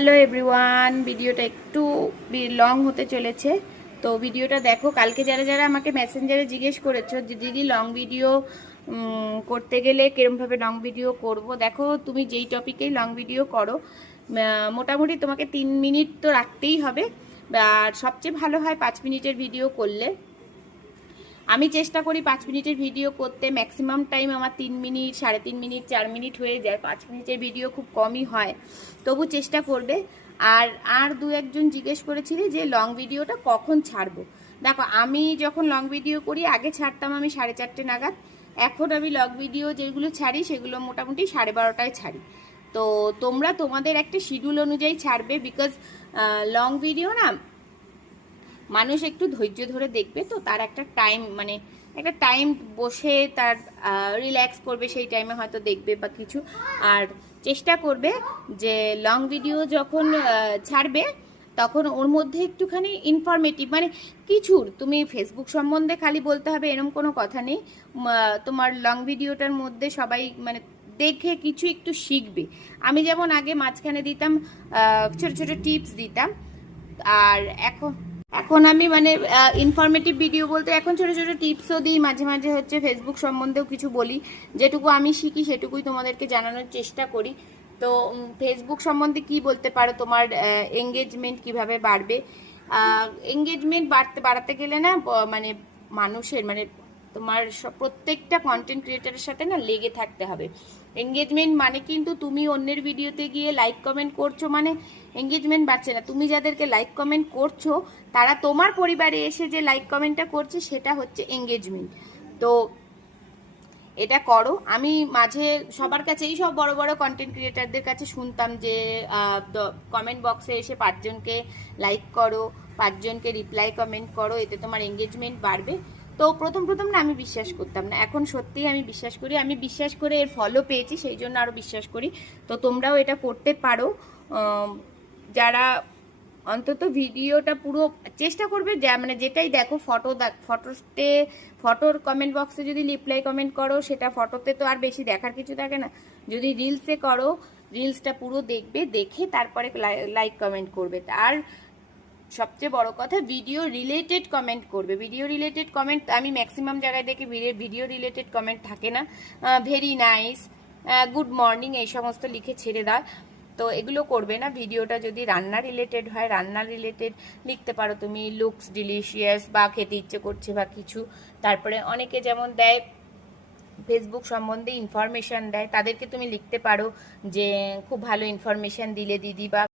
Hello everyone, ভিডিওটা একটু long হতে চলেছে। তো ভিডিওটা দেখো। কালকে যারা যারা আমাকে মেসেঞ্জারে জিজ্ঞেস করেছো যে দিদি লং ভিডিও করতে গেলে কিরমভাবে লং ভিডিও করব, দেখো তুমি যেই টপিকেই লং ভিডিও করো মোটামুটি তোমাকে 3 মিনিট তো রাখতেই হবে। আর সবচেয়ে ভালো হয় 5 মিনিটের ভিডিও করলে। আমি চেষ্টা করি 5 মিনিটের ভিডিও করতে, ম্যাক্সিমাম টাইম আমার 3 মিনিট, 3.5 মিনিট, 4 মিনিট হয়ে যায়। 5 মিনিটের ভিডিও খুব কমই হয়, তবু চেষ্টা করবে। আর দু একজন জিজ্ঞেস করেছিলে যে লং ভিডিওটা কখন ছাড়বো। দেখো, আমি যখন লং ভিডিও করি আগে ছাড়তাম আমি 4:30 নাগাদ। এখন আমি লং ভিডিও যেগুলো ছাড়ি সেগুলো মোটামুটি 12:30টায় ছাড়ি। তো তোমরা তোমাদের একটা শিডিউল অনুযায়ী ছাড়বে, বিকজ লং ভিডিও না মানুষ একটু ধৈর্য ধরে দেখবে, তো তার একটা টাইম, মানে একটা টাইম বসে তার রিল্যাক্স করবে, সেই টাইমে হয়তো দেখবে বা কিছু। আর চেষ্টা করবে যে লং ভিডিও যখন ছাড়বে তখন ওর মধ্যে একটুখানি ইনফরমেটিভ, মানে কিছুর তুমি ফেসবুক সম্বন্ধে খালি বলতে হবে এরকম কোনো কথা নেই। তোমার লং ভিডিওটার মধ্যে সবাই মানে দেখে কিছু একটু শিখবে। আমি যেমন আগে মাঝখানে দিতাম ছোট ছোট টিপস দিতাম, আর এখন আমি মানে ইনফরমেটিভ ভিডিও বলতে এখন ছোট ছোট টিপসও দিই, মাঝে মাঝে হচ্ছে ফেসবুক সম্বন্ধেও কিছু বলি। যেটুকু আমি শিখি সেটুকুই তোমাদেরকে জানানোর চেষ্টা করি। তো ফেসবুক সম্বন্ধে কি বলতে পারো, তোমার এঙ্গেজমেন্ট কিভাবে বাড়বে। এঙ্গেজমেন্ট বাড়াতে গেলে না মানে মানুষের মানে তোমার প্রত্যেকটা কন্টেন্ট ক্রিয়েটারের সাথে না লেগে থাকতে হবে। এঙ্গেজমেন্ট মানে কিন্তু তুমি অন্যের ভিডিওতে গিয়ে লাইক কমেন্ট করছো মানে এঙ্গেজমেন্ট বাড়ছে না। তুমি যাদেরকে লাইক কমেন্ট করছো তারা তোমার পরিবারে এসে যে লাইক কমেন্টটা করছে সেটা হচ্ছে এঙ্গেজমেন্ট। তো এটা করো। আমি মাঝে সবার কাছেই, সব বড় বড় কন্টেন্ট ক্রিয়েটারদের কাছে শুনতাম যে কমেন্ট বক্সে এসে 5 জনকে লাইক করো, 5 জনকে রিপ্লাই কমেন্ট করো, এতে তোমার এঙ্গেজমেন্ট বাড়বে। তো প্রথম প্রথম না আমি বিশ্বাস করতাম না, এখন সত্যিই আমি বিশ্বাস করি। আমি বিশ্বাস করে এর ফলও পেয়েছি, সেই জন্য আরও বিশ্বাস করি। তো তোমরাও এটা করতে পারো। যারা অন্তত ভিডিওটা পুরো চেষ্টা করবে, যা মানে যেটাই দেখো, ফটোর কমেন্ট বক্সে যদি রিপ্লাই কমেন্ট করো, সেটা ফটোতে তো আর বেশি দেখার কিছু থাকে না। যদি রিলসে করো, রিলসটা পুরো দেখবে, দেখে তারপরে লাইক কমেন্ট করবে। আর সবচেয়ে বড় কথা, ভিডিও রিলেটেড কমেন্ট করবে। ভিডিও রিলেটেড কমেন্ট আমি ম্যাক্সিমাম জায়গায় দেখি ভিডিও রিলেটেড কমেন্ট থাকে না, ভেরি নাইস, গুড মর্নিং এই সমস্ত লিখে ছেড়ে দেয়। তো এগুলো করবে না। ভিডিওটা যদি রান্না রিলেটেড হয়, রান্না রিলেটেড লিখতে পারো তুমি, লুকস ডিলিশিয়াস বা খেতে ইচ্ছে করছে বা কিছু। তারপরে অনেকে যেমন দেয় ফেসবুক সম্বন্ধে ইনফরমেশন দেয়, তাদেরকে তুমি লিখতে পারো যে খুব ভালো ইনফরমেশন দিলে দিদি, বা